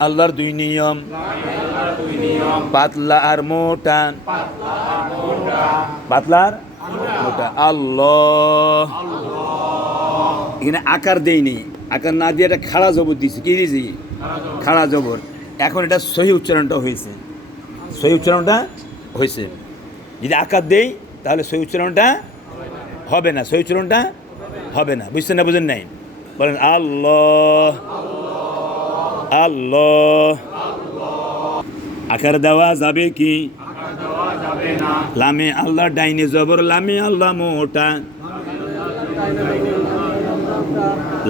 আল্লাহর দুই নিয়ম। পাতলা আর মোটা। পাতলার মোটা। আল্লাহ। এখানে আকার দেয়নি আকার না দিয়ে এটা খাড়া জবর দিয়েছি। কি দিয়েছি? খাড়া জবর। এখন এটা সহি উচ্চারণটা হয়েছে। সহি উচ্চারণটা হয়েছে। যদি আকার দেই, তাহলে সহি উচ্চারণটা হবে না। সহি উচ্চারণটা হবে না। বুঝছেন না, বুঝেন নাই? বলেন, আল্লাহ। আল্লাহ। আকার দেওয়া যাবে কি? লামে আল্লাহ ডাইনে জবর, লামে আল্লাহ মোটা।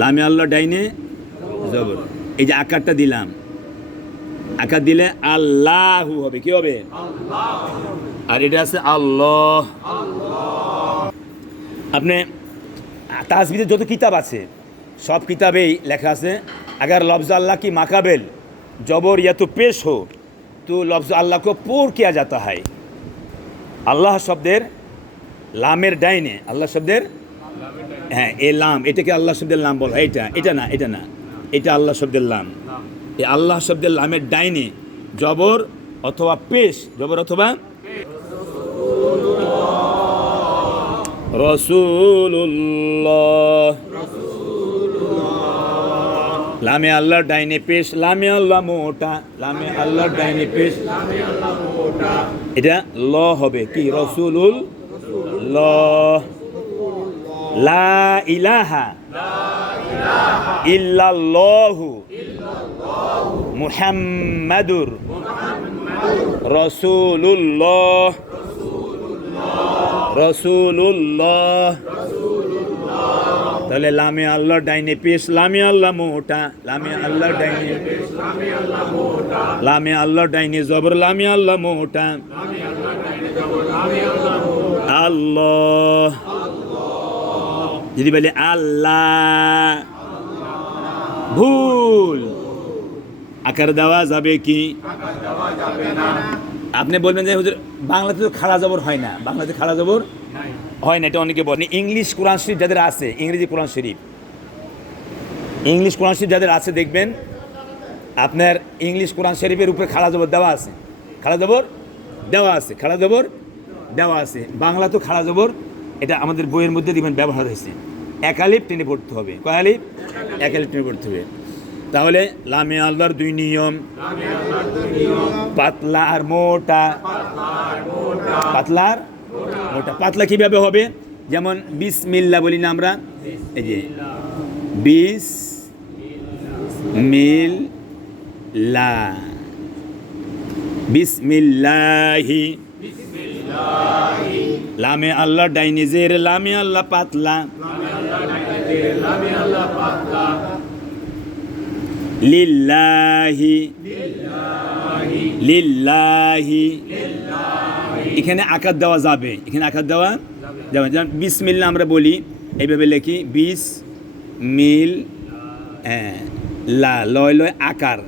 লামে আল্লাহ ডাইনে জবর। এই যে আকারটা দিলাম। আকার দিলে আল্লাহু হবে, কি হবে? আর এটা আছে আল্লাহ। আপনি তাজবিদের যত কিতাব আছে, সব কিতাবেই লেখা আছে अगर लफ्ज़ अल्लाह की माकाबिल जबर या तो पेश हो तो लफ्ज़ अल्लाह को पूर किया जाता है আল্লাহ শব্দের লামের ডাইনে আল্লাহ শব্দের হ্যাঁ এ লাম এটাকে আল্লাহ শব্দের লাম বলা হয় এটা এটা না এটা না এটা আল্লাহ শব্দের লাম এই আল্লাহ শব্দের লামের ডাইনে জবর অথবা পেশ জবর অথবা রসুল্লাহ লামে আল্লাহর ডাইনে পেশ লামে আল্লাহ মোটা লামে আল্লাহর ডাইনে পেশ এটা ল হবে কি রসুলুল ল লা ইলাহা ইল্লাল্লাহু মুহাম্মাদুর রসুলুল্লাহ রসুলুল্লাহ তাহলে লামে আল্লাহ ডাইনে পেশ, লামে আল্লাহ মোটা লামে আল্লাহ ডাইনে লামে আল্লাহ ডাইনে জবর, লামে আল্লাহ মোটা আল্লাহ। যদি বলে আল্লাহ, ভুল। আকার দেওয়া যাবে কি? আপনি বলবেন যে বাংলাতে তো খাড়া জবর হয় না। বাংলাতে খাড়া জবর হয় না এটা অনেকে বলে। ইংলিশ কোরআন শরীফ যাদের আছে ইংরেজি কোরআন শরীফ। ইংলিশ কোরআন শরীফ যাদের আছে দেখবেন আপনার ইংলিশ কোরআন শরীফের উপরে খাড়া জবর দেওয়া আছে। খাড়া জবর দেওয়া আছে খাড়া জবর দেওয়া আছে। বাংলা তো খাড়া জবর এটা আমাদের বইয়ের মধ্যে দেখবেন ব্যবহার হয়েছে। একালিপ টেনে পড়তে হবে। কয়ালিপ একালিপ টেনে পড়তে হবে। তাহলে লামে আল্লাহর দুই নিয়ম। পাতলা আর মোটা। পাতলার মোটা পাতলা কীভাবে হবে? যেমন বিসমিল্লা বলি না আমরা? এই যে বিস মিল লা বিসমিল্লাহি। লামে আল্লাহ ডাইনিজের লামে আল্লাহ পাতলা। লিল্লাহি। লিল্লাহি। এখানে আকার দেওয়া যাবে। এখানে আকার দেওয়া যাবে। যেমন বিসমিল্লা আমরা বলি, এইভাবে লেখি বিস মিল হ্যাঁ লা, লয় লয়, আকার।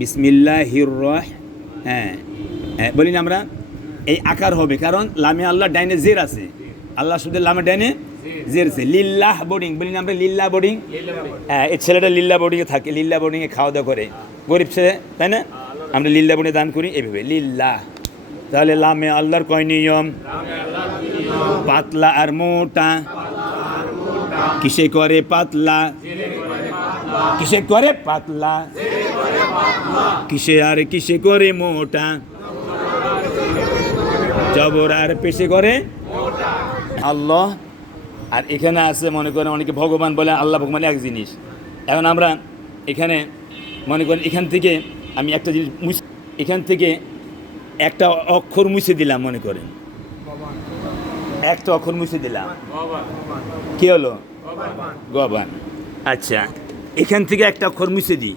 বিসমিল্লা হির হ্যাঁ হ্যাঁ বলি না আমরা, এই আকার হবে। কারণ লামে আল্লাহ ডাইনে জের আছে। আল্লাহ শুধু লামে ডাইনে জের আছে। লিল্লাহ বোর্ডিং, বলি না আমরা লিল্লা বোর্ডিং? হ্যাঁ এই ছেলেটা লিল্লা বোর্ডিংয়ে থাকে লিল্লা বোর্ডিংয়ে খাওয়া দাওয়া করে। গরিব ছেলে, তাই না? আমরা লিল্লা বোর্ডিংয়ে দান করি, এইভাবে। লিল্লাহ। তাহলে লামে আল্লাহর কয় নিয়ম? পাতলা আর মোটা। কিসে করে পাতলা? কিসে করে পাতলা? কিসে আর কিসে করে মোটা? জবর আর পেশে করে আল্লাহ। আর এখানে আছে, মনে করেন অনেকে ভগবান বলে, আল্লাহ ভগবান এক জিনিস। এখন আমরা এখানে, মনে করেন এখান থেকে আমি একটা জিনিস এখান থেকে একটা অক্ষর মুছে দিলাম, মনে করেন। একটা অক্ষর মুছে দিলাম। কি হলো? গবান। আচ্ছা এখান থেকে একটা অক্ষর মুছে দিই।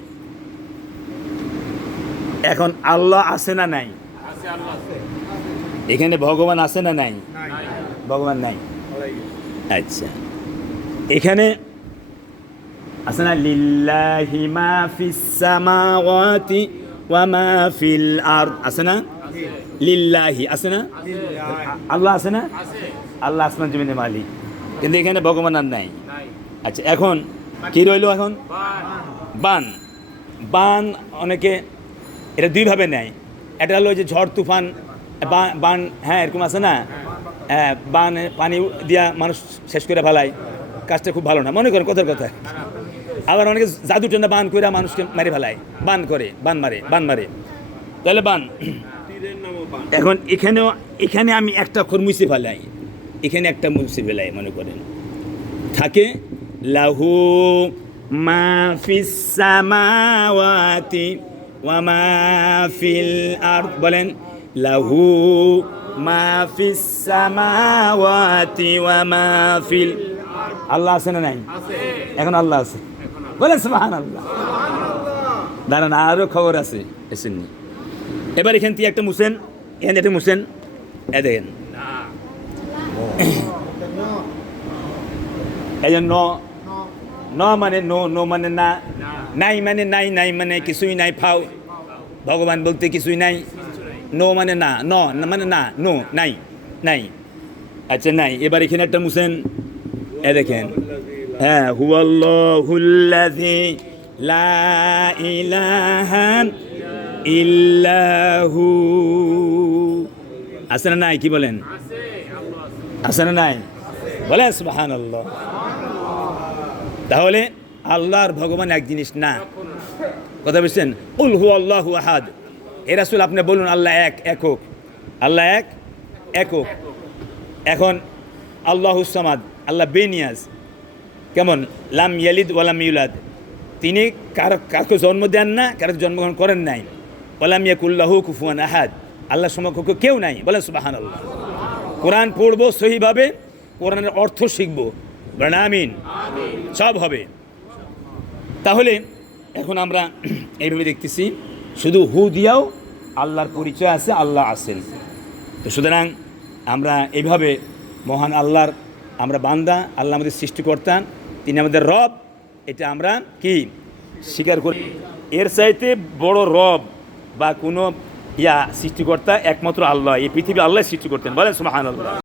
এখন আল্লাহ আছে না নাই? এখানে ভগবান আছে না নাই? ভগবান নাই। আচ্ছা এখানে আছে না, লিল্লাহি মা ফিস সামাওয়াতি ওয়া মা ফিল আরদ আছে না? লিল্লাহি, আছে না? আল্লাহ আছে না? আল্লাহ আসমান জমিনের মালিক। কিন্তু এখানে ভগবান আর নাই। আচ্ছা এখন কি রইল এখন? বান। বান অনেকে এটা দুইভাবে নেয়। এটা হলো যে ঝড়, তুফান বান বান হ্যাঁ এরকম আছে না? হ্যাঁ বান, পানি দিয়া মানুষ শেষ করে ফেলায়। কাজটা খুব ভালো না। মনে করেন, কথার কথা। আবার অনেকে জাদু টেনে বান করে মানুষকে মেরে ফেলায়। বান করে, বান মারে বান মারে। তাহলে বান এখন এখানেও এখানে আমি একটা মুছে ফেলাই এখানে একটা মুছে ফেলাই মনে করেন। থাকে লাহু মা ফিস সামাওয়াতি ওয়া মা ফিল আরদ। বলেন লাহু মা ফিস সামাওয়াতি ওয়া মা ফিল আল্লাহ আছে না নাই? এখন আল্লাহ আছে। বলেন সুবহানাল্লাহ। দাঁড়ান আরও খবর আছে এসেননি। এবার এখান থেকে একটা মুসেন এখান একটা মুসেন এ দেখেন। ন। ন মানে নো নো মানে না। নাই মানে নাই নাই মানে কিছুই নাই, ফাও। ভগবান বলতে কিছুই নাই। নো মানে না, ন না মানে না, নো, নাই নাই। আচ্ছা নাই। এবার এখানে একটা মুসেন এ দেখেন। হ্যাঁ হুয়াল্লাহুল্লাযী লা ইলাহা ইল্লাহু। আছে না নাই? কি বলেন? আছে না নাই? বলেন সুবহানাল্লাহ। তাহলে আল্লাহর ভগবান এক জিনিস না। কথা বুঝছেন উল হু আল্লাহ আহাদ। এ রাসূল, আপনি বলুন, আল্লাহ এক একক আল্লাহ এক একক এখন আল্লাহ সামাদ, আল্লাহ বেনিয়াজ। কেমন? লাম ইয়ালিদ ওয়ালাম ইউলাদ। তিনি কার কাউকে জন্ম দেন না, কারও জন্মগ্রহণ করেন নাই। ওয়ালাম ইয়াকুল্লাহু কুফুয়ান আহাদ। আল্লাহ সমকক্ষ কেউ নাই। বলেন সুবাহান আল্লাহ কোরআন পড়ব সহিভাবে, কোরআনের অর্থ শিখব। আমিন। সব হবে। তাহলে এখন আমরা এইভাবে দেখতেছি, শুধু হু দিয়াও আল্লাহর পরিচয় আছে, আল্লাহ আছেন। তো সুতরাং আমরা এইভাবে মহান আল্লাহর, আমরা বান্দা, আল্লাহ আমাদের সৃষ্টিকর্তা, তিনি আমাদের রব, এটা আমরা কি? স্বীকার করি। এর চাইতে বড় রব বা কোনো ইয়া সৃষ্টিকর্তা একমাত্র আল্লাহ। এই পৃথিবী আল্লাহ সৃষ্টি করতেন। বলেন সুমাহান আল্লাহ